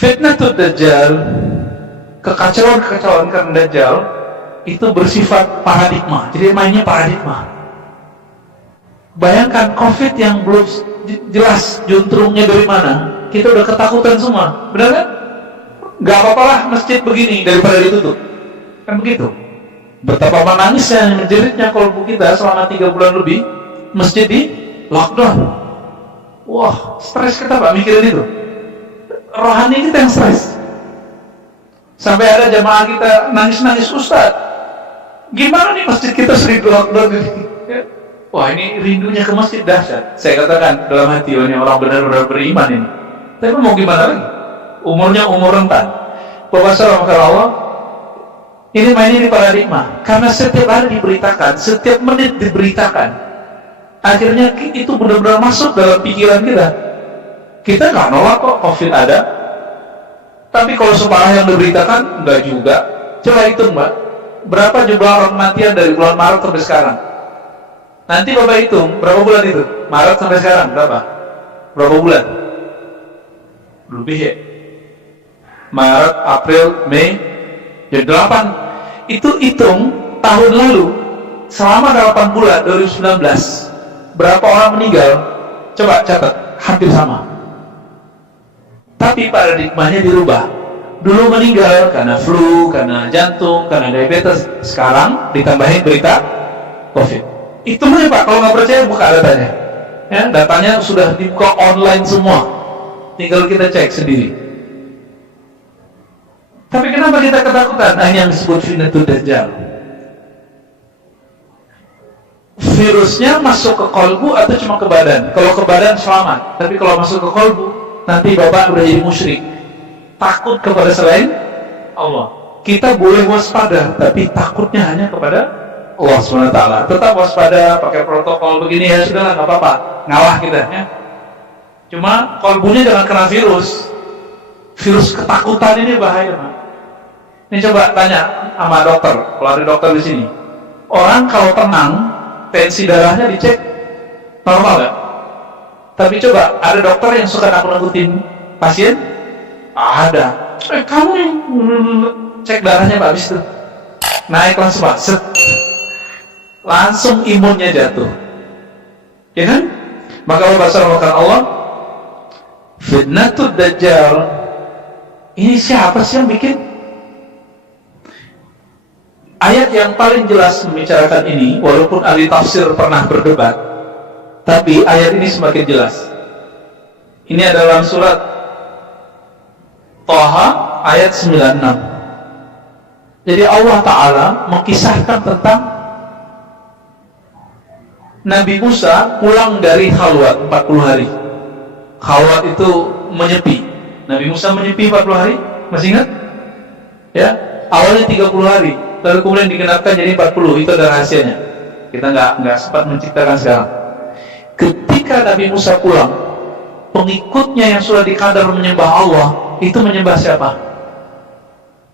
Fitnatud Dajjal, kekacauan karena Dajjal itu bersifat paradigma. Jadi mainnya paradigma. Bayangkan COVID yang belum jelas juntrungnya dari mana, kita udah ketakutan semua, benar kan? Gak apa-apa lah masjid begini daripada ditutup, kan begitu. Betapa menangisnya, menjeritnya kolbu kita selama 3 bulan lebih, masjid di lockdown. Wah, stres kita Pak mikirin itu. Rohani kita yang stres. Sampai ada jamaah kita nangis-nangis, Ustaz, gimana nih masjid kita sering lockdown ini? Wah, ini rindunya ke masjid dahsyat. Saya katakan dalam hati, ini orang benar-benar beriman ini. Tapi mau gimana lagi? Umurnya umur rentan. Bapak salam ke Allah, ini mainnya di paradigma. Karena setiap hari diberitakan, setiap menit diberitakan, akhirnya itu benar-benar masuk dalam pikiran kita. Kita nggak nolak kok COVID ada, tapi kalau separah yang diberitakan, enggak juga. Coba hitung Mbak, berapa jumlah orang kematian dari bulan Maret sampai sekarang? Nanti Bapak hitung, berapa bulan itu? Maret sampai sekarang, berapa? Berapa bulan? Lebih ya? Maret, April, Mei, jadi 8. Itu hitung tahun lalu, selama 8 bulan, 2019, berapa orang meninggal? Coba catat, hampir sama. Tapi paradigmanya dirubah. Dulu meninggal karena flu, karena jantung, karena diabetes. Sekarang ditambahin berita COVID. Itu aja Pak, kalau nggak percaya buka datanya. Ya, datanya sudah dibuka online semua. Tinggal kita cek sendiri. Tapi kenapa kita ketakutan? Nah, ini yang disebut fitnatud Dajjal. Virusnya masuk ke kolbu atau cuma ke badan? Kalau ke badan selamat. Tapi kalau masuk ke kolbu, nanti Bapak udah jadi musyrik. Takut kepada selain Allah. Kita boleh waspada, tapi takutnya hanya kepada Allah SWT. Tetap waspada, pakai protokol begini ya, sudahlah, nggak apa-apa, ngalah kita ya. Cuma kolbunya jangan kena virus. Virus ketakutan ini bahaya Pak. Ini coba tanya sama dokter, kalau ada dokter di sini. Orang kalau tenang, tensi darahnya dicek normal nggak? Tapi coba ada dokter yang suka nakut-nakutin pasien? Ada. Kamu yang cek darahnya Pak, habis itu naik langsung Pak, set. Langsung imunnya jatuh, ya kan? Maka berdasarkan Allah, fitnatud Dajjal ini siapa sih yang bikin? Ayat yang paling jelas membicarakan ini, walaupun ahli tafsir pernah berdebat, tapi ayat ini semakin jelas. Ini adalah surat Thaha ayat 96. Jadi Allah Ta'ala mengisahkan tentang Nabi Musa pulang dari Khalwat 40 hari. Khalwat itu menyepi. Nabi Musa menyepi 40 hari, masih ingat? Ya, awalnya 30 hari, lalu kemudian digenapkan jadi 40. Itu adalah rahasianya. Kita nggak sempat menciptakan sekarang. Ketika Nabi Musa pulang, pengikutnya yang sudah dikadar menyembah Allah, itu menyembah siapa?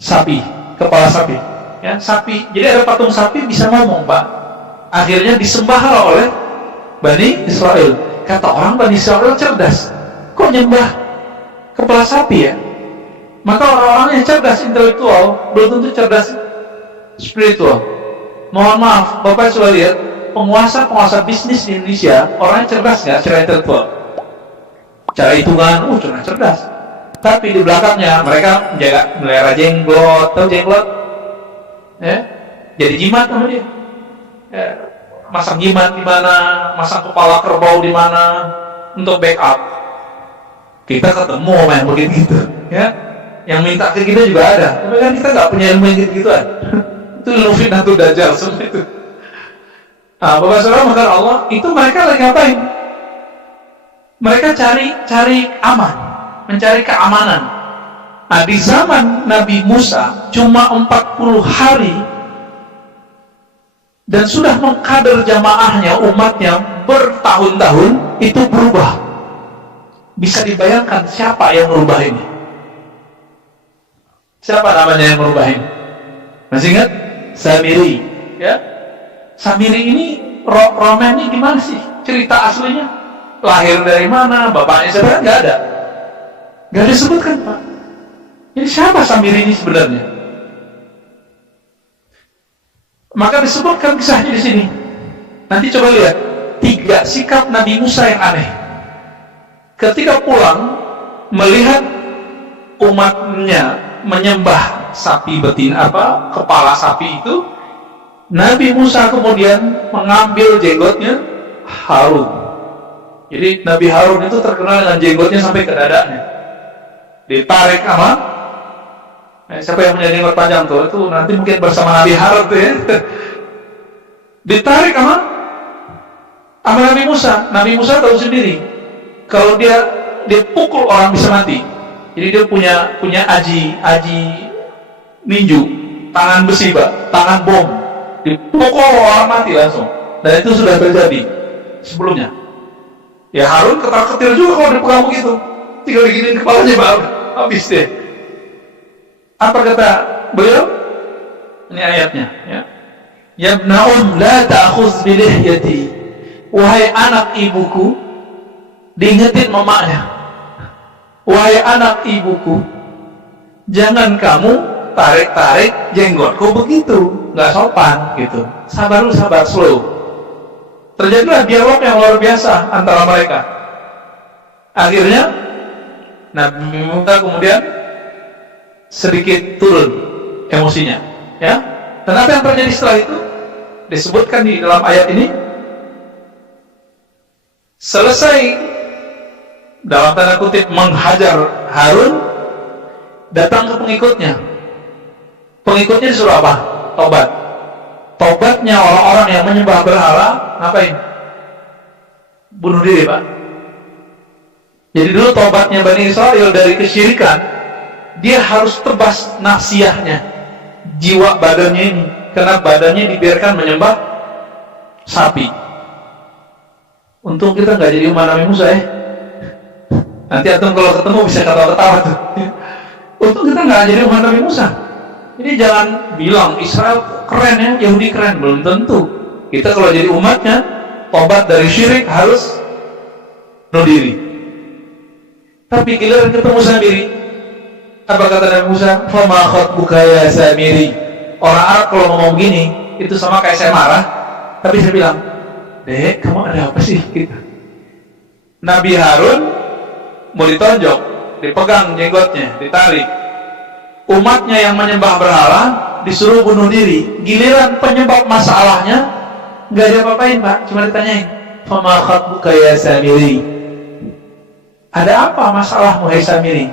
Sapi, kepala sapi. Ya, sapi. Jadi ada patung sapi bisa ngomong, Pak. Akhirnya disembahlah oleh Bani Israel. Kata orang Bani Israel cerdas. Kok nyembah kepala sapi ya? Maka orang-orang yang cerdas intelektual belum tentu cerdas spiritual. Mohon maaf, Bapak sudah lihat penguasa bisnis di Indonesia, orangnya cerdas nggak secara intelektual? Cara hitungan, cerdas. Tapi di belakangnya mereka melihara jenggot, tahu jenggot? Ya, jadi jimat sama dia. Ya, masang jimat di mana, masang kepala kerbau di mana untuk backup. Kita ketemu sama yang begitu, ya. Yang minta ke kita juga ada, tapi kan kita nggak punya ilmu yang gitu-gituan. Itu ilmu fitnatud Dajjal semua itu. Nah, Bapak Saudara, maka Allah itu mereka lagi ngapain? Mereka cari aman, mencari keamanan. Nah, di zaman Nabi Musa cuma 40 hari dan sudah mengkader jamaahnya, umatnya bertahun-tahun, itu berubah. Bisa dibayangkan siapa yang merubah ini? Siapa namanya yang merubah ini? Masih ingat? Samiri, ya? Samiri ini romannya gimana sih? Cerita aslinya? Lahir dari mana? Bapaknya siapa? Nggak ada. Nggak disebutkan, Pak. Ini siapa Samiri ini sebenarnya? Maka disebutkan kisahnya di sini. Nanti coba lihat 3 sikap Nabi Musa yang aneh. Ketika pulang melihat umatnya menyembah sapi betina, kepala sapi itu, Nabi Musa kemudian mengambil jenggotnya Harun. Jadi Nabi Harun itu terkenal dengan jenggotnya sampai ke dadanya. Ditarik sama siapa yang punya jenggot panjang tuh? Itu nanti mungkin bersama Nabi Harun tuh ya. Ditarik sama Nabi Musa. Nabi Musa tahu sendiri kalau dia pukul orang bisa mati. Jadi dia punya aji ninju, tangan besi, Pak, tangan bom. Dipukul orang mati langsung. Dan itu sudah terjadi sebelumnya. Ya Harun ketar-ketir juga kalau dipegang begitu. Tinggal diginiin kepalanya, Pak, habis deh. Apa kata beliau? Ini ayatnya, ya. Ya ibna la ta'khuz bi lihyati. Wahai anak ibuku, diingetin mamanya. Wahai anak ibuku, jangan kamu tarik-tarik jenggotku begitu, nggak sopan gitu. Sabar dulu, sabar, slow. Terjadilah dialog yang luar biasa antara mereka. Akhirnya Nabi Musa kemudian sedikit turun emosinya, ya. Dan apa yang terjadi setelah itu disebutkan di dalam ayat ini. Selesai dalam tanda kutip menghajar Harun, datang ke pengikutnya. Pengikutnya disuruh apa? Tobat. Tobatnya orang-orang yang menyembah berhala ngapain? Bunuh diri, Pak. Jadi dulu tobatnya Bani Israel dari kesyirikan, dia harus tebas nafsiyahnya, jiwa badannya ini, karena badannya dibiarkan menyembah sapi. Untung kita nggak jadi umat Nabi Musa ya. Nanti antum kalau ketemu bisa ketawa-ketawa tuh. Untung kita nggak jadi umat Nabi Musa. Jadi jangan bilang Israel keren ya, Yahudi keren, belum tentu. Kita kalau jadi umatnya, tobat dari syirik harus bunuh diri. Tapi giliran ketemu Samiri, apa kata Nabi Musa? Fama khatbuka ya Samiri. Orang Arab kalau ngomong gini, itu sama kayak saya marah. Tapi saya bilang, Dek, kamu ada apa sih? Gitu. Nabi Harun mau ditonjok, dipegang jenggotnya, ditarik. Umatnya yang menyembah berhala disuruh bunuh diri. Giliran penyebab masalahnya nggak dia apa-apain, Pak, cuma ditanyain, "Fama khatbuka ya Samiri?" Ada apa masalahmu, hai Samiri?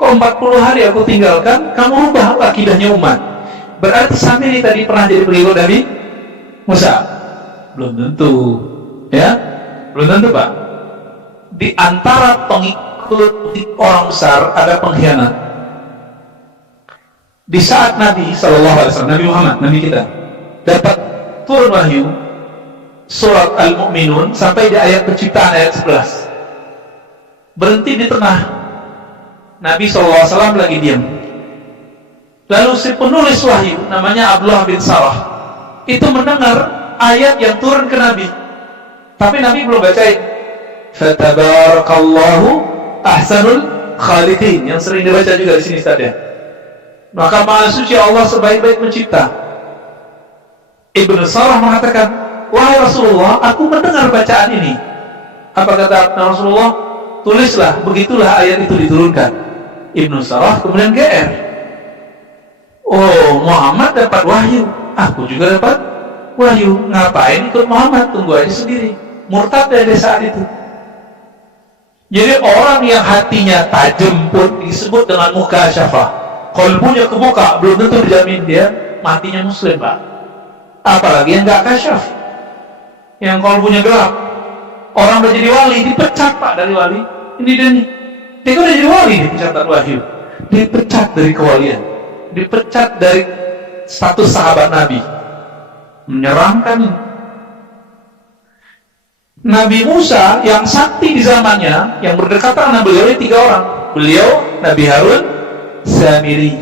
Kok 40 hari aku tinggalkan, kamu rubah akidahnya umat. Berarti Samiri tadi pernah jadi pengikut Nabi Musa? Belum tentu, ya? Belum tentu, Pak. Di antara pengikut orang besar ada pengkhianat. Di saat Nabi SAW, Nabi Muhammad, Nabi kita, dapat turun wahyu surat Al-Mu'minun sampai di ayat penciptaan ayat 11. Berhenti di tengah. Nabi SAW lagi diam. Lalu si penulis wahyu namanya Abdullah bin Salah itu mendengar ayat yang turun ke Nabi, tapi Nabi belum bacain. Fatabarakallahu ahsanul khaliqin, yang sering dibaca juga di sini Ustaz ya. Maka Maha Suci Allah sebaik-baik mencipta. Ibnu Salah mengatakan, wahai Rasulullah, aku mendengar bacaan ini. Apa kata Rasulullah? Tulislah, begitulah ayat itu diturunkan. Ibnu Salah kemudian GR. Oh, Muhammad dapat wahyu, aku juga dapat wahyu. Ngapain ikut Muhammad? Tunggu aja sendiri. Murtad dari saat itu. Jadi orang yang hatinya tajam pun disebut dengan mukasyafah. Qalbunya kebuka, belum tentu dijamin dia matinya muslim, Pak. Apalagi yang gak kasyaf, yang qalbunya gelap. Orang udah jadi wali, dipecat, Pak, dari wali. Ini dia nih, dia udah jadi wali, dipecat dari wahyu, dipecat dari kewalian, dipecat dari status sahabat Nabi. Menyeramkan ini. Nabi Musa yang sakti di zamannya, yang berdekatan dengan beliau ini 3 orang. Beliau, Nabi Harun, Samiri.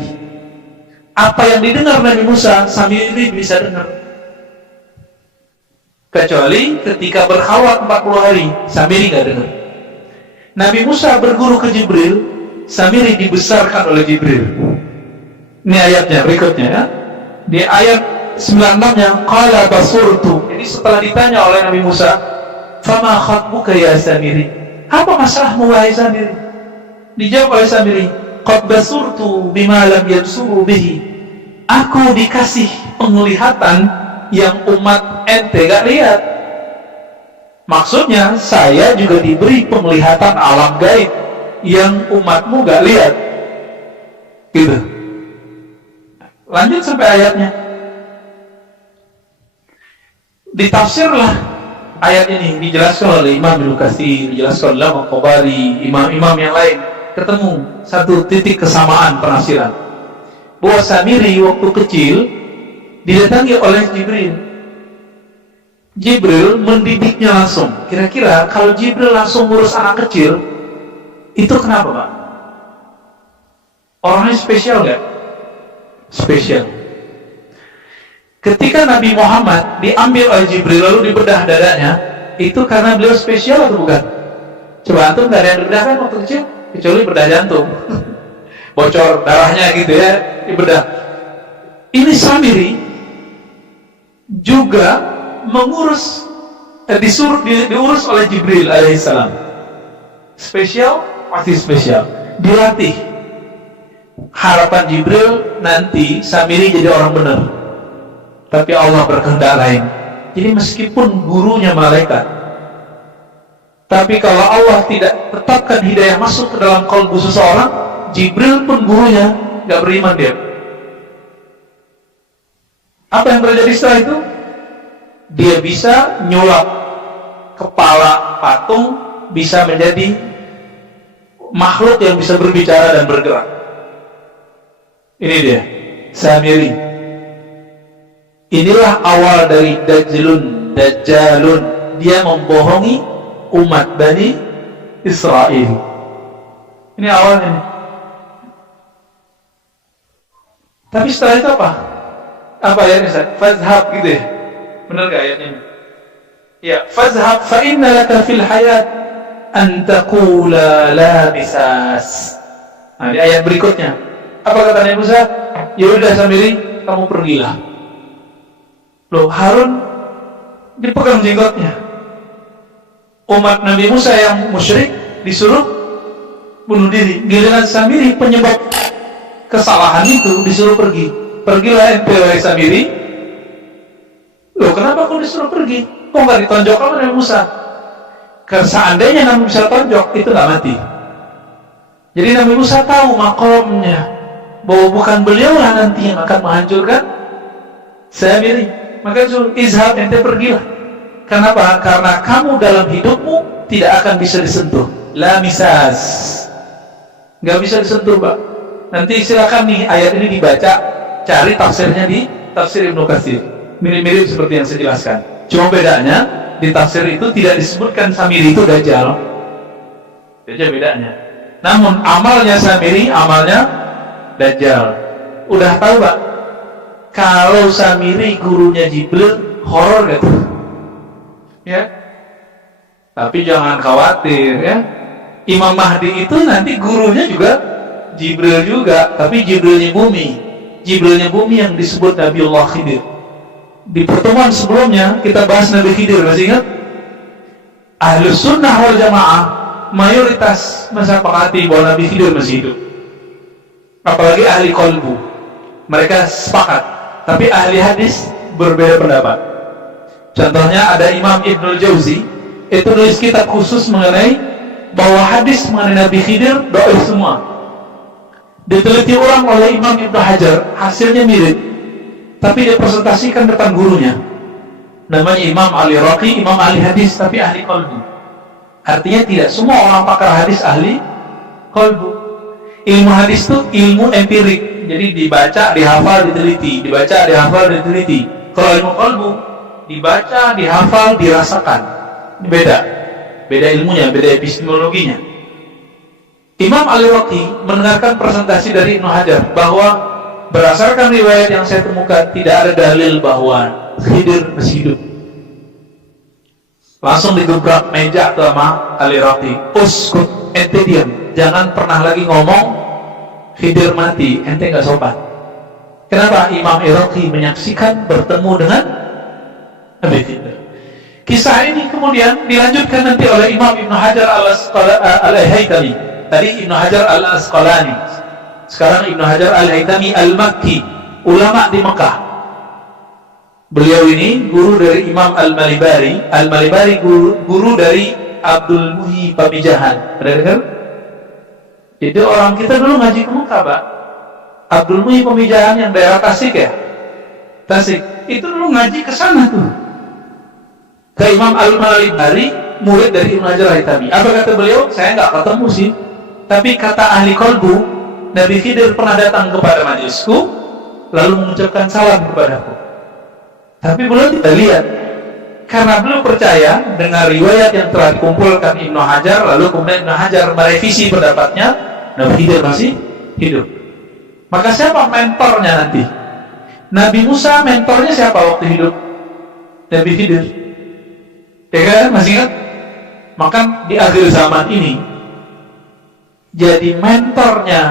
Apa yang didengar Nabi Musa, Samiri bisa dengar. Kecuali ketika berkhawat 40 hari, Samiri gak dengar. Nabi Musa berguru ke Jibril, Samiri dibesarkan oleh Jibril. Ini ayatnya berikutnya ya. Di ayat 96-nya qala basurtu. Jadi setelah ditanya oleh Nabi Musa, fama khatbuka ya Samiri? Apa masalahmu wahai Samiri? Dijawab oleh Samiri, qad basurtu bima lam yabsuru bihi. Aku dikasih penglihatan yang umat ente gak lihat. Maksudnya saya juga diberi penglihatan alam gaib yang umatmu gak lihat. Gitu. Lanjut sampai ayatnya. Ditafsirlah ayat ini, dijelaskan oleh Imam Ibnu Katsir, dijelaskan oleh Imam Tabari, imam-imam yang lain. Ketemu satu titik kesamaan penafsiran. Bahwa Samiri waktu kecil didatangi oleh Jibril. Jibril mendidiknya langsung. Kira-kira kalau Jibril langsung ngurus anak kecil, itu kenapa, Pak? Orangnya spesial nggak? Spesial. Ketika Nabi Muhammad diambil oleh Jibril lalu dibedah dadanya, itu karena beliau spesial atau bukan? Coba antum nggak ada yang dibedah kan waktu kecil? Kecuali bedah jantung. Bocor darahnya gitu ya, dibedah. Ini Samiri juga mengurus, diurus oleh Jibril alaihissalam. Spesial, pasti spesial. Dilatih. Harapan Jibril nanti Samiri jadi orang benar. Tapi Allah berkehendak lain. Jadi meskipun gurunya malaikat, tapi kalau Allah tidak tetapkan hidayah masuk ke dalam qalbu seseorang, Jibril pun gurunya gak beriman dia. Apa yang terjadi setelah itu? Dia bisa nyulap kepala patung, bisa menjadi makhluk yang bisa berbicara dan bergerak. Ini dia, Samiri. Inilah awal dari Dajjalun. Dia membohongi umat Bani Israel. Ini awalnya. Tapi setelah itu apa? Apa ayatnya? Fazhab gitu ya? Benar gak ayatnya? Ya, fazhab fa inna laka fil hayat an taqula la misas. Nah, di ayat berikutnya apa kata Nabi Musa? Ya udah Samiri, kamu pergilah. Loh, Harun dipegang jenggotnya. Umat Nabi Musa yang musyrik disuruh bunuh diri. Giliran Samiri penyebab kesalahan itu disuruh pergi. Pergilah ente wahai Samiri. Loh, kenapa kau disuruh pergi? Kok nggak ditonjok sama Nabi Musa? Karena seandainya Nabi Musa tonjok, itu nggak mati. Jadi Nabi Musa tahu makomnya, bahwa bukan beliaulah nanti yang akan menghancurkan Samiri. Maka suruh izhab, ente pergilah. Kenapa? Karena kamu dalam hidupmu tidak akan bisa disentuh. La misas. Nggak bisa disentuh, Pak. Nanti silakan nih ayat ini dibaca, cari tafsirnya di tafsir Ibnu Katsir. Mirip-mirip seperti yang saya jelaskan. Cuma bedanya di tafsir itu tidak disebutkan Samiri itu Dajjal. Itu aja bedanya. Namun amalnya Samiri, amalnya Dajjal. Udah tahu, Pak? Kalau Samiri gurunya Jibril, horor gak tuh? Ya. Tapi jangan khawatir ya. Imam Mahdi itu nanti gurunya juga Jibril juga, tapi Jibrilnya bumi. Jibrilnya bumi yang disebut Nabiullah Khidir. Di pertemuan sebelumnya kita bahas Nabi Khidir, masih ingat? Ahlus Sunnah wal Jamaah mayoritas mensepakati bahwa Nabi Khidir masih hidup. Apalagi ahli qalbu. Mereka sepakat. Tapi ahli hadis berbeda pendapat. Contohnya ada Imam Ibnul Jauzi, itu nulis kitab khusus mengenai bahwa hadis mengenai Nabi Khidir dhaif semua. Diteliti ulang oleh Imam Ibnu Hajar, hasilnya mirip, tapi dia presentasikan depan gurunya. Namanya Imam Ali Raqi, Imam ahli hadis, tapi ahli qalbu. Artinya tidak semua orang pakar hadis ahli qalbu. Ilmu hadis itu ilmu empirik. Jadi dibaca, dihafal, diteliti, dibaca, dihafal, diteliti. Kalau ilmu qalbu, dibaca, dihafal, dirasakan. Ini beda ilmunya, beda epistemologinya. Imam Ali Raqi mendengarkan presentasi dari Ibnu Hajar bahwa berdasarkan riwayat yang saya temukan tidak ada dalil bahwa Khidir masih hidup. Langsung digebrak meja sama Ali Raqi. Uskut, ente diam. jangan pernah lagi ngomong Khidir mati, ente nggak sopan. Kenapa? Imam Iraqi menyaksikan bertemu dengan Nabi Khidir. Kisah ini kemudian dilanjutkan nanti oleh Imam Ibnu Hajar Al-Haytami. Tadi Ibnu Hajar Al-Asqalani, sekarang Ibnu Hajar Al-Haytami Al-Makki, ulama di Mekah. Beliau ini guru dari Imam Al-Malibari. Al-Malibari guru dari Abdul Muhyi Pamijahan. Pernah dengar? Jadi orang kita dulu ngaji ke Mekah, Pak. Abdul Muhyi Pamijahan yang daerah Tasik ya. Tasik. Itu dulu ngaji ke sana tuh. Ke Imam Al-Malibari, murid dari Ibnu Hajar Al-Haytami. Apa kata beliau? Saya nggak ketemu sih. Tapi kata ahli kolbu, Nabi Khidir pernah datang kepada majelisku, lalu mengucapkan salam kepadaku. Tapi beliau tidak lihat, karena beliau percaya dengan riwayat yang telah dikumpulkan Ibnu Hajar, lalu kemudian Ibnu Hajar merevisi pendapatnya, Nabi Khidir masih hidup. Maka siapa mentornya nanti? Nabi Musa mentornya siapa waktu hidup? Nabi Khidir. Ya kan, masih ingat? Maka di akhir zaman ini, jadi mentornya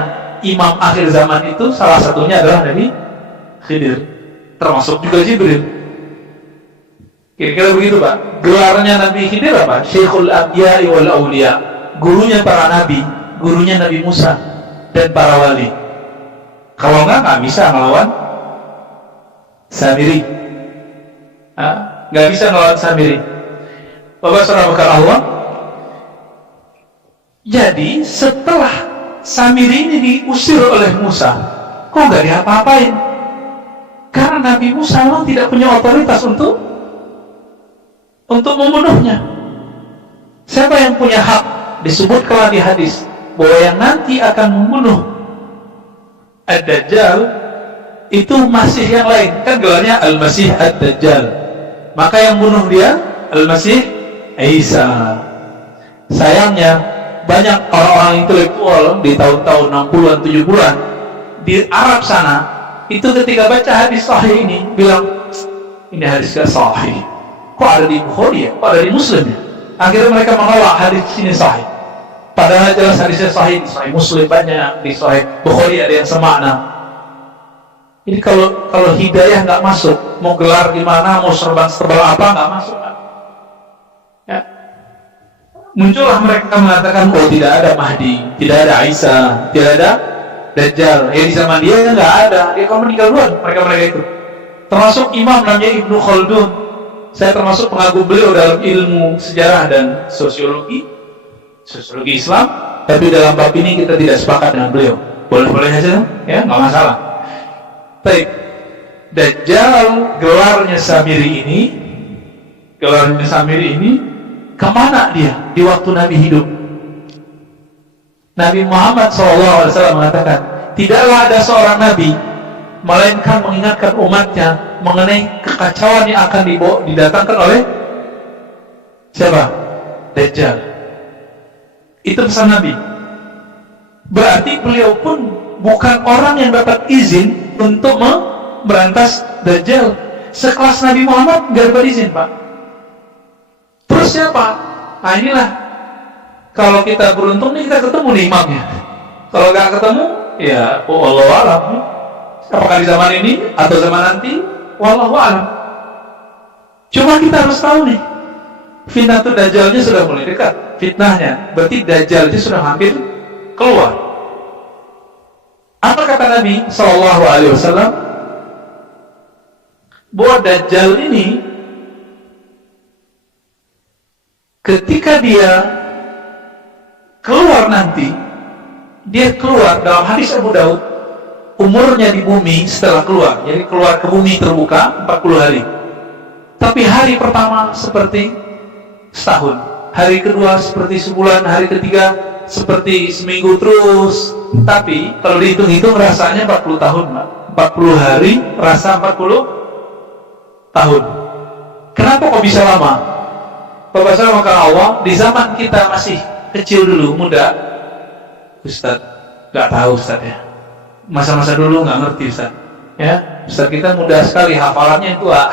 imam akhir zaman itu salah satunya adalah Nabi Khidir, termasuk juga Jibril. Kira-kira begitu, Pak. Gelarnya Nabi Khidir apa? Syekhul Anbiya'i wal Auliya, gurunya para nabi, gurunya Nabi Musa dan para wali. Kalau nggak bisa ngelawan Samiri. Nggak bisa ngelawan Samiri. Bapak saudara Allah. Jadi setelah Samiri ini diusir oleh Musa, kok nggak diapa-apain? Karena Nabi Musa memang tidak punya otoritas untuk membunuhnya. Siapa yang punya hak? Disebutkan di hadis bahwa yang nanti akan membunuh Ad-Dajjal itu masih yang lain. Kan gelarnya Al-Masih Ad-Dajjal. Maka yang bunuh dia Al-Masih Isa. Sayangnya banyak orang-orang intelektual di tahun-tahun 60-an, 70-an di Arab sana itu ketika baca hadis sahih ini bilang, ini hadis gak sahih. Kok ada di Bukhari ya? Kok ada di Muslim ya? Akhirnya mereka menolak hadis ini sahih. Padahal jelas hadisnya sahih, di Sahih Muslim banyak, di Sahih Bukhari ada yang semakna. Ini kalau hidayah nggak masuk, mau gelar gimana, mau serban setebal apa nggak masuk. Ya. Muncullah mereka mengatakan, oh tidak ada Mahdi, tidak ada Isa, tidak ada Dajjal. Ya di zaman dia nggak ada, dia kalau meninggal duluan mereka itu. Termasuk imam namanya Ibnu Khaldun. Saya termasuk pengagum beliau dalam ilmu sejarah dan sosiologi Islam, tapi dalam bab ini kita tidak sepakat dengan beliau. Boleh-boleh saja, ya nggak masalah. Baik, Dajjal gelarnya Samiri ini, kemana dia di waktu Nabi hidup? Nabi Muhammad SAW mengatakan, tidaklah ada seorang Nabi melainkan mengingatkan umatnya mengenai kekacauan yang akan didatangkan oleh siapa? Dajjal. Itu pesan Nabi. Berarti beliau pun bukan orang yang dapat izin untuk memberantas Dajjal. Sekelas Nabi Muhammad nggak dapat izin, Pak. Terus siapa? Nah inilah, kalau kita beruntung nih kita ketemu nih imamnya. Kalau nggak ketemu, ya wallahu a'lam. Apakah di zaman ini atau zaman nanti, wallahu a'lam. Cuma kita harus tahu nih, fitnatul Dajjalnya sudah mulai dekat. Fitnahnya, berarti Dajjalnya sudah hampir keluar. Apa kata Nabi Sallallahu Alaihi Wasallam? Bahwa Dajjal ini ketika dia keluar nanti, dia keluar dalam hadis Abu Daud, umurnya di bumi setelah keluar, jadi keluar ke bumi terbuka 40 hari. Tapi hari pertama seperti setahun, hari kedua seperti sebulan, hari ketiga seperti seminggu terus. Tapi kalau dihitung-hitung rasanya 40 tahun, 40 hari rasa 40 tahun. Kenapa kok bisa lama? Bapak saya maka Allah, di zaman kita masih kecil dulu, muda, Ustaz, gak tahu Ustaz ya. Masa-masa dulu nggak ngerti Ustaz. Ya, Ustaz kita muda sekali, hafalannya tua.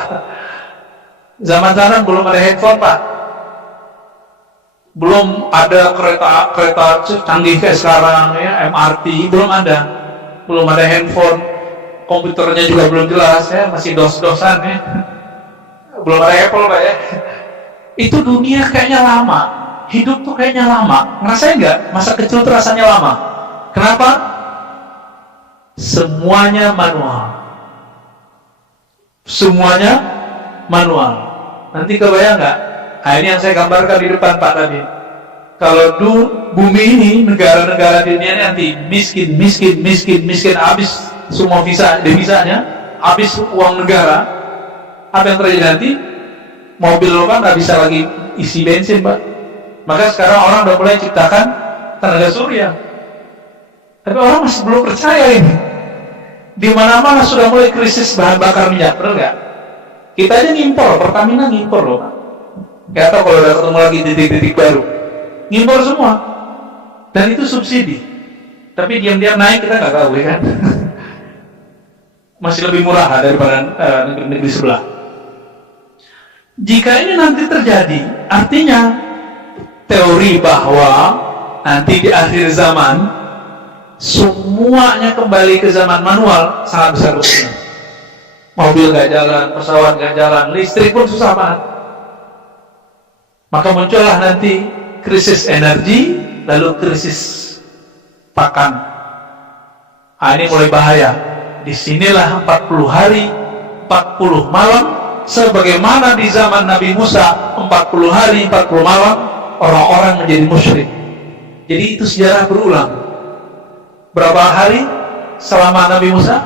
Zaman sekarang belum ada handphone, Pak. Belum ada kereta canggih kayak sekarang ya, MRT belum ada, handphone, komputernya juga belum jelas ya, masih dos-dosan ya, belum ada Apple Pak ya. Itu dunia kayaknya lama, hidup tuh kayaknya lama. Ngerasain nggak masa kecil tuh rasanya lama? Kenapa? Semuanya manual. Nanti kebayang nggak? Nah, ini yang saya gambarkan di depan Pak tadi. Kalau bumi ini, negara-negara di dunia ini nanti miskin, habis semua devisanya, habis uang negara. Apa yang terjadi nanti? Mobil lo kan nggak bisa lagi isi bensin, Pak. Maka sekarang orang udah mulai ciptakan tenaga surya. Tapi orang masih belum percaya ini. Di mana-mana sudah mulai krisis bahan bakar minyak, benar nggak? Kita aja ngimpor, Pertamina ngimpor loh, Pak. Gak tau kalau udah ketemu lagi titik-titik baru, ngimpor semua, dan itu subsidi. Tapi diam-diam naik, kita nggak tahu ya kan. Masih lebih murah daripada negeri-negeri sebelah. Jika ini nanti terjadi, artinya teori bahwa nanti di akhir zaman semuanya kembali ke zaman manual sangat besar kemungkinan. Mobil nggak jalan, pesawat nggak jalan, listrik pun susah banget. Maka muncullah nanti krisis energi, lalu krisis pakan. Ini mulai bahaya. Disinilah 40 hari, 40 malam, sebagaimana di zaman Nabi Musa 40 hari, 40 malam, orang-orang menjadi musyrik. Jadi itu sejarah berulang. Berapa hari selama Nabi Musa?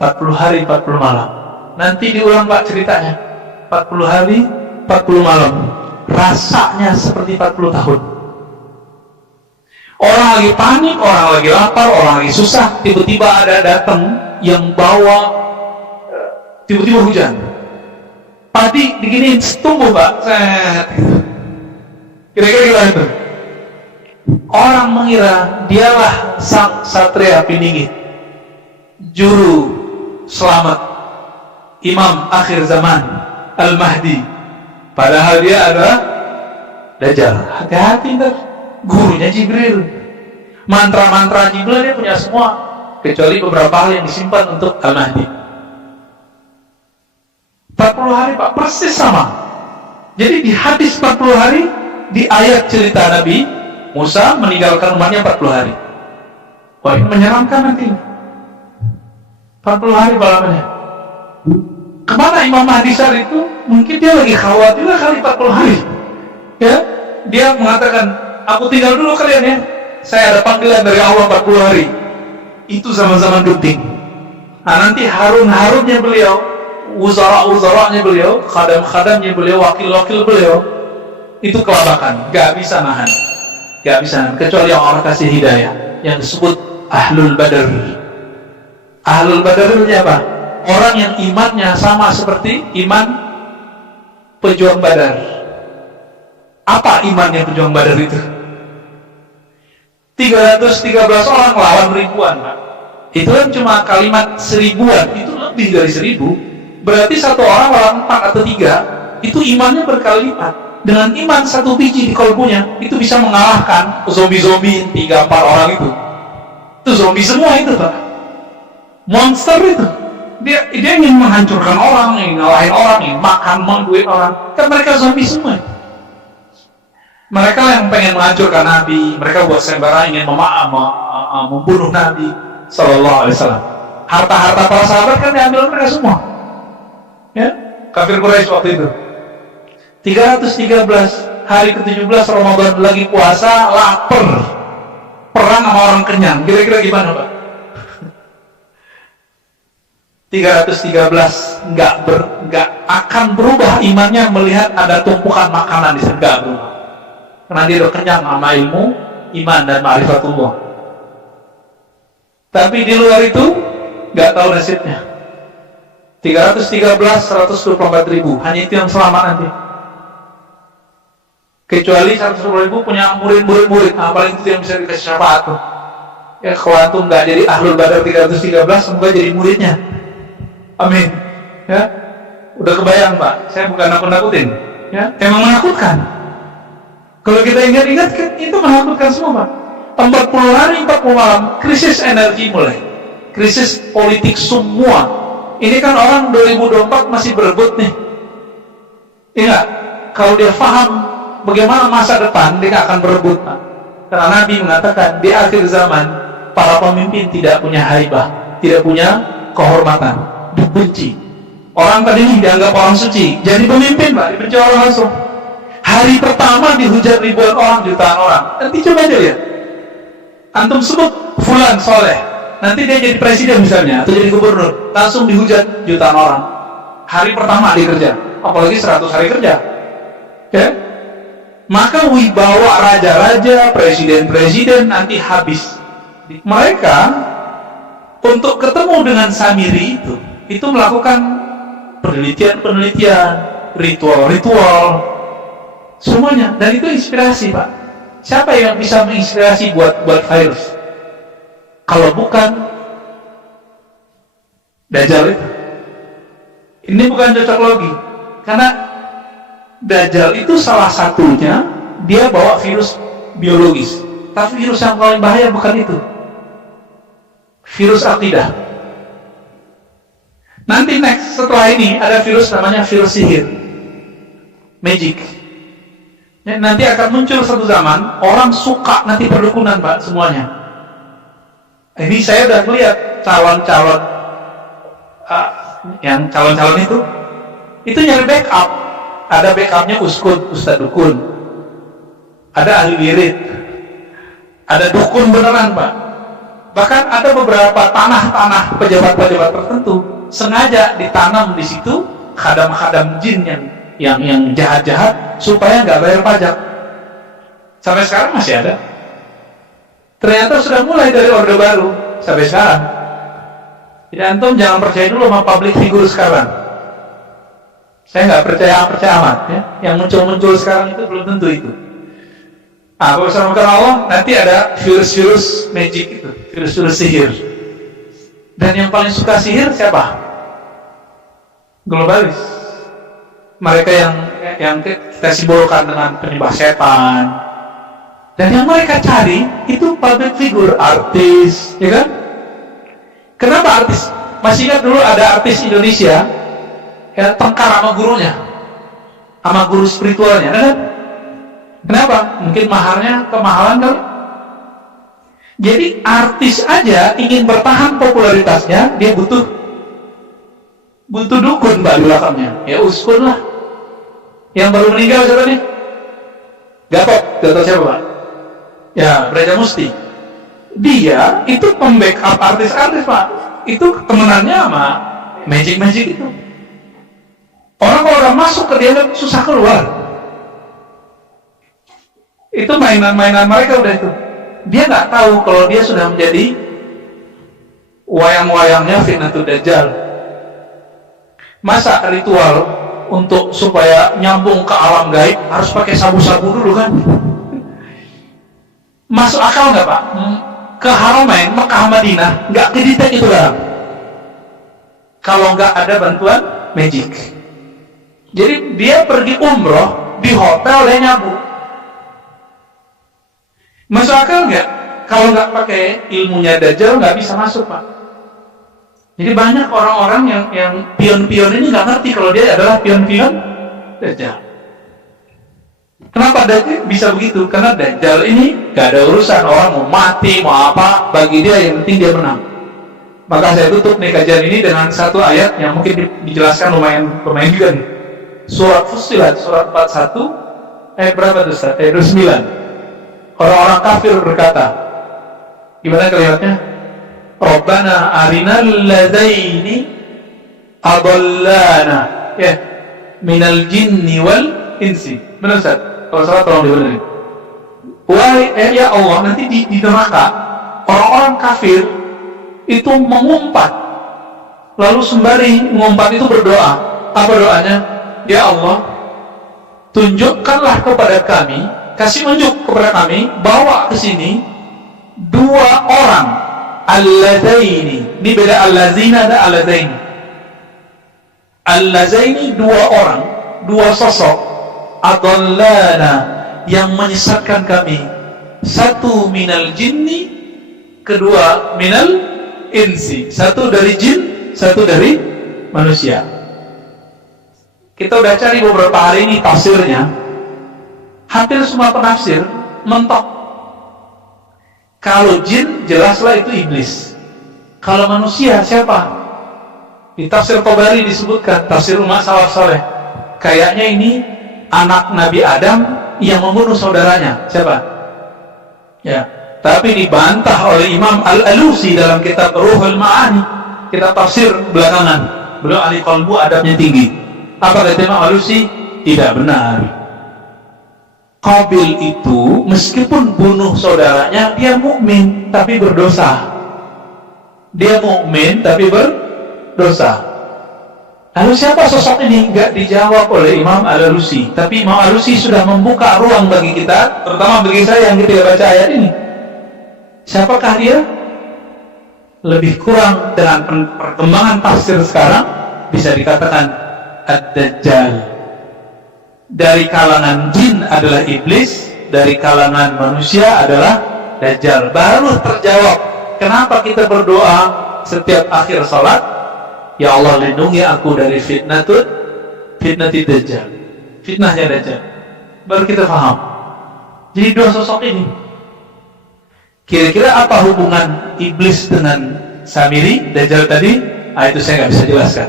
40 hari, 40 malam. Nanti diulang Pak ceritanya. 40 hari, 40 malam. Rasanya seperti 40 tahun. Orang lagi panik, orang lagi lapar, orang lagi susah, tiba-tiba ada datang yang bawa, tiba-tiba hujan. Padi diginiin, tumbuh Pak. Kira-kira gimana itu? Orang mengira dialah sang satria piningit, juru selamat, imam akhir zaman, Al-Mahdi. Padahal dia adalah Dajjal. Hati-hati ntar, gurunya Jibril. Mantra-mantra Jibril dia punya semua, kecuali beberapa hal yang disimpan untuk Al-Mahdi. 40 hari Pak, persis sama. Jadi di hadis 40 hari, di ayat cerita Nabi Musa meninggalkan umatnya 40 hari. Wah, ini menyeramkan nanti. 40 hari malamnya. Kemana Imam Mahdi saat itu? Mungkin dia lagi khawatir kali 40 hari. Ya, dia mengatakan, aku tinggal dulu kalian ya. Saya ada panggilan dari Allah 40 hari. Itu zaman-zaman genting. Nah, nanti harun-harunnya beliau, uzara-uzaranya beliau, khadam-khadamnya beliau, wakil-wakil beliau, itu kelabakan, gak bisa nahan. Kecuali yang Allah kasih hidayah, yang disebut Ahlul Badar. Ahlul Badar itu apa? Orang yang imannya sama seperti iman pejuang Badar. Apa imannya pejuang Badar itu? 313 orang lawan ribuan, Pak. Itu kan cuma kalimat seribuan, itu lebih dari 1000. Berarti satu orang lawan 4 atau 3, itu imannya berkali lipat. Dengan iman satu biji di kolbunya, itu bisa mengalahkan zombie-zombie 3-4 orang itu. Itu zombie semua itu, Pak. Monster itu. Dia ingin menghancurkan orang, ingin ngalahin orang, ingin makan, duit orang. Kan mereka zombie semua. Mereka yang pengen menghancurkan Nabi, mereka buat sayembara ingin membunuh Nabi Sallallahu Alaihi Wasallam. Harta-harta para sahabat kan diambil mereka semua. Ya, kafir Quraisy waktu itu. 313 hari ke-17 Ramadan lagi puasa, lapar, perang sama orang kenyang. Kira-kira gimana, Pak? 313 nggak akan berubah imannya melihat ada tumpukan makanan di sana, nggak berubah. Karena dia udah kenyang sama ilmu, iman dan ma'rifatullah. Tapi di luar itu nggak tahu nasibnya. 313 124.000, hanya itu yang selamat nanti. Kecuali 120.000 punya murid-murid, paling itu yang bisa dikasih syafaat tuh. Ya, kalau antum nggak jadi Ahlul Badar 313, semoga jadi muridnya. Amin. Ya, udah kebayang Pak. Saya bukan nakut-nakutin. Ya, emang menakutkan. Kalau kita ingat-ingat kan itu menakutkan semua, Pak. 40 hari 40 malam, krisis energi mulai, krisis politik semua. Ini kan orang 2024 masih berebut nih. Ingat, kalau dia paham bagaimana masa depan, dia akan berebut, Pak. Karena Nabi mengatakan di akhir zaman para pemimpin tidak punya haibah, tidak punya kehormatan, dibenci. Orang tadi ini dianggap orang suci, jadi pemimpin, Pak, dibenci orang langsung. Hari pertama dihujat ribuan orang, jutaan orang. Nanti coba aja lihat. Antum sebut fulan soleh, nanti dia jadi presiden misalnya, atau jadi gubernur, langsung dihujat jutaan orang. Hari pertama dia kerja, apalagi 100 hari kerja. Ya? Maka wibawa raja-raja, presiden-presiden nanti habis. Mereka untuk ketemu dengan Samiri itu melakukan penelitian-penelitian, ritual-ritual, semuanya. Dan itu inspirasi, Pak. Siapa yang bisa menginspirasi buat virus? Kalau bukan Dajjal itu. Ini bukan cocok logi, karena Dajjal itu salah satunya dia bawa virus biologis. Tapi virus yang paling bahaya bukan itu. Virus akidah. Nanti next setelah ini ada virus namanya virus sihir, magic. Ya, nanti akan muncul satu zaman orang suka nanti perdukunan, Pak, semuanya. Ini saya udah lihat calon-calon yang calon-calon itu nyari backup. Ada backupnya Ustadz dukun, ada ahli wirid, ada dukun beneran, Pak. Bahkan ada beberapa tanah-tanah pejabat-pejabat tertentu sengaja ditanam di situ khadam-khadam jin yang jahat-jahat supaya nggak bayar pajak. Sampai sekarang masih ada. Ternyata sudah mulai dari Orde Baru sampai sekarang. Jadi antum jangan percaya dulu sama public figure sekarang. Saya nggak percaya amat ya. Yang muncul-muncul sekarang itu belum tentu itu. Bersama Allah nanti ada virus-virus magic itu, virus-virus sihir. Dan yang paling suka sihir siapa? Globalis. Mereka yang kita simbolkan dengan penyembah setan. Dan yang mereka cari itu public figure, artis, ya kan? Kenapa artis? Masih ingat dulu ada artis Indonesia ya, tengkar sama gurunya, sama guru spiritualnya, kan? Kenapa? Mungkin maharnya kemahalan kali. Jadi artis aja ingin bertahan popularitasnya, dia butuh dukun, Mbak, di belakangnya. Ya uskun lah. Yang baru meninggal siapa nih? Gatot siapa, Pak? Ya, Braja Musti. Dia itu pembackup artis-artis, Pak. Itu temenannya sama magic itu. Orang kalau udah masuk ke dia susah keluar. Itu mainan-mainan mereka udah itu. Dia nggak tahu kalau dia sudah menjadi wayang-wayangnya Fitnatul Dajjal. Masa ritual untuk supaya nyambung ke alam gaib harus pakai sabu-sabu dulu kan? Masuk akal nggak, Pak? Ke Haramain, Mekah, Madinah nggak kedetek itu kan? Kalau nggak ada bantuan magic. Jadi dia pergi umroh di hotel dia nyabu. Masuk akal nggak? Kalau nggak pakai ilmunya Dajjal nggak bisa masuk, Pak. Jadi banyak orang-orang yang pion-pion ini nggak ngerti kalau dia adalah pion-pion Dajjal. Kenapa Dajjal bisa begitu? Karena Dajjal ini nggak ada urusan orang mau mati mau apa, bagi dia yang penting dia menang. Maka saya tutup nih kajian ini dengan satu ayat yang mungkin dijelaskan lumayan juga nih. Surat Fussilat, surat 41 ayat berapa tuh, Ustaz? Ayat 29. Orang-orang kafir berkata, gimana kalimatnya? Rabbana arinal ladaini adallana ya minal jinni wal insi. Benar, Ustaz? Kalau salah tolong dibenerin. Wahai ya Allah, nanti di neraka orang-orang kafir itu mengumpat, lalu sembari mengumpat itu berdoa. Apa doanya? Ya Allah, tunjukkanlah kepada kami, kasih unjuk kepada kami, bawa ke sini dua orang alladaini. Ini beda allazina dan alladaini. Allazaini dua orang, dua sosok, adallana yang menyesatkan kami, satu minal jinni, kedua minal insi. Satu dari jin, satu dari manusia. Kita udah cari beberapa hari ini tafsirnya, hampir semua penafsir mentok. Kalau jin jelaslah itu iblis. Kalau manusia siapa? Di tafsir Tabari disebutkan, tafsir umat salaf saleh, kayaknya ini anak Nabi Adam yang membunuh saudaranya. Siapa? Ya, tapi dibantah oleh Imam Al-Alusi dalam kitab Ruhul Ma'ani, kitab tafsir belakangan. Beliau ahli qalbu, adabnya tinggi. Apa kata Imam Al-Alusi? Tidak benar. Qabil itu meskipun bunuh saudaranya, dia mukmin tapi berdosa. Dia mukmin tapi berdosa. Lalu siapa sosok ini? Enggak dijawab oleh Imam Al-Alusi. Tapi Imam Al-Alusi sudah membuka ruang bagi kita, terutama bagi saya yang ketika baca ayat ini. Siapakah dia? Lebih kurang dengan perkembangan tafsir sekarang bisa dikatakan Ad-Dajjal. Dari kalangan jin adalah iblis, dari kalangan manusia adalah Dajjal. Baru terjawab kenapa kita berdoa setiap akhir salat, ya Allah lindungi aku dari fitnati Dajjal, fitnahnya Dajjal. Baru kita paham. Jadi dua sosok ini, kira-kira apa hubungan iblis dengan Samiri, Dajjal tadi? Itu saya nggak bisa jelaskan.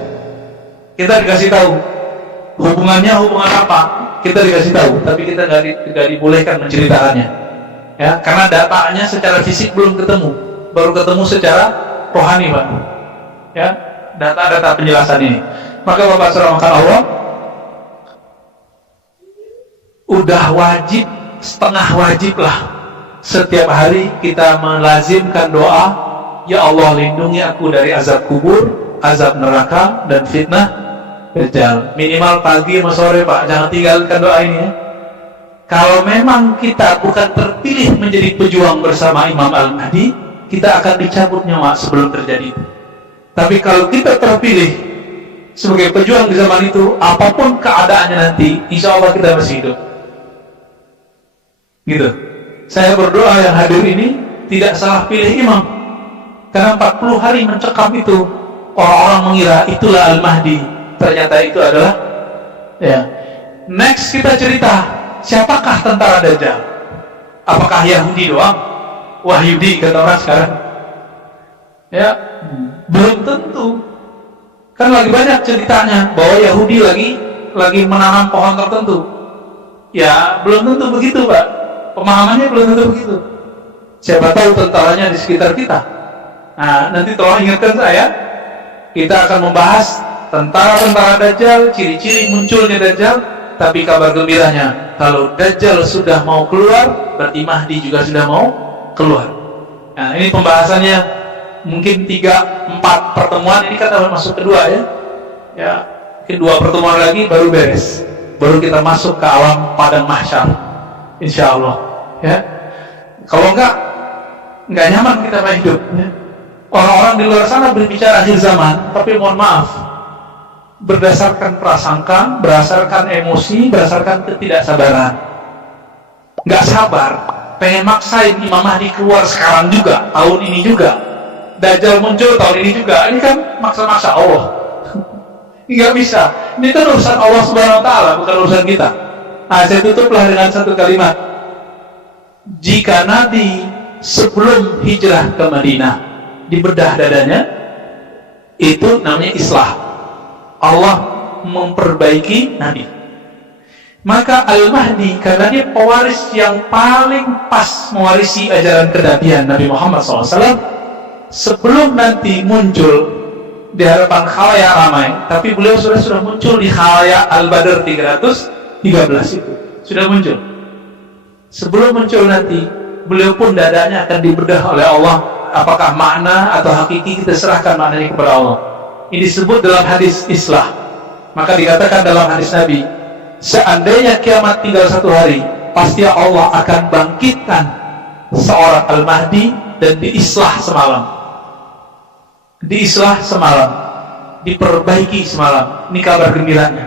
Kita dikasih tahu hubungan apa, kita dikasih tahu, tapi kita nggak dibolehkan menceritakannya, ya, karena datanya secara fisik belum ketemu, baru ketemu secara rohani, Pak. Ya, data-data penjelasan ini. Maka Bapak Saudara Allah, udah wajib, setengah wajib lah, setiap hari kita melazimkan doa, ya Allah lindungi aku dari azab kubur, azab neraka, dan fitnah Dajjal. Minimal pagi sama sore, Pak, jangan tinggalkan doa ini, ya. Kalau memang kita bukan terpilih menjadi pejuang bersama Imam Al-Mahdi, kita akan dicabut nyawa sebelum terjadi itu. Tapi kalau kita terpilih sebagai pejuang di zaman itu, apapun keadaannya nanti, insya Allah kita masih hidup. Gitu. Saya berdoa yang hadir ini tidak salah pilih imam, karena 40 hari mencekam itu, orang-orang mengira itulah Al-Mahdi. Ternyata itu adalah, ya. Next kita cerita, siapakah tentara Dajjal? Apakah Yahudi doang? Wahyudi kata orang sekarang. Ya, belum tentu. Kan lagi banyak ceritanya bahwa Yahudi lagi menanam pohon tertentu. Ya, belum tentu begitu, Pak. Pemahamannya belum tentu begitu. Siapa tahu tentaranya di sekitar kita. Nah, nanti tolong ingatkan saya. Kita akan membahas tentara-tentara Dajjal, ciri-ciri munculnya Dajjal. Tapi kabar gembiranya, kalau Dajjal sudah mau keluar, berarti Mahdi juga sudah mau keluar. Nah, ini pembahasannya mungkin 3-4 pertemuan. Ini kata masuk kedua, ya. Ya, mungkin 2 pertemuan lagi baru beres. Baru kita masuk ke alam padang mahsyar, insya Allah, ya. Kalau enggak nyaman kita main hidup, ya. Orang-orang di luar sana berbicara akhir zaman, tapi mohon maaf, berdasarkan prasangka, berdasarkan emosi, berdasarkan ketidaksabaran. Nggak sabar, pengen maksain Imam Mahdi keluar sekarang juga, tahun ini juga. Dajjal muncul tahun ini juga. Ini kan maksa-maksa Allah. Ini nggak bisa. Ini kan urusan Allah Subhanahu Wa Taala, bukan urusan kita. Nah, saya tutuplah dengan satu kalimat. Jika Nabi sebelum hijrah ke Madinah dibedah dadanya, itu namanya islah. Allah memperbaiki Nabi. Maka Al-Mahdi, karena dia pewaris yang paling pas mewarisi ajaran kenabian Nabi Muhammad SAW, sebelum nanti muncul di hadapan khalayak ramai, tapi beliau sudah muncul di khalayak Al-Badr 313 itu, sudah muncul. Sebelum muncul nanti, beliau pun dadanya akan dibedah oleh Allah. Apakah makna atau hakiki, kita serahkan maknanya kepada Allah. Ini disebut dalam hadis islah. Maka dikatakan dalam hadis Nabi, seandainya kiamat tinggal 1 hari, pasti Allah akan bangkitkan seorang Al-Mahdi dan diislah semalam. Diislah semalam, diperbaiki semalam. Ini kabar gembiranya.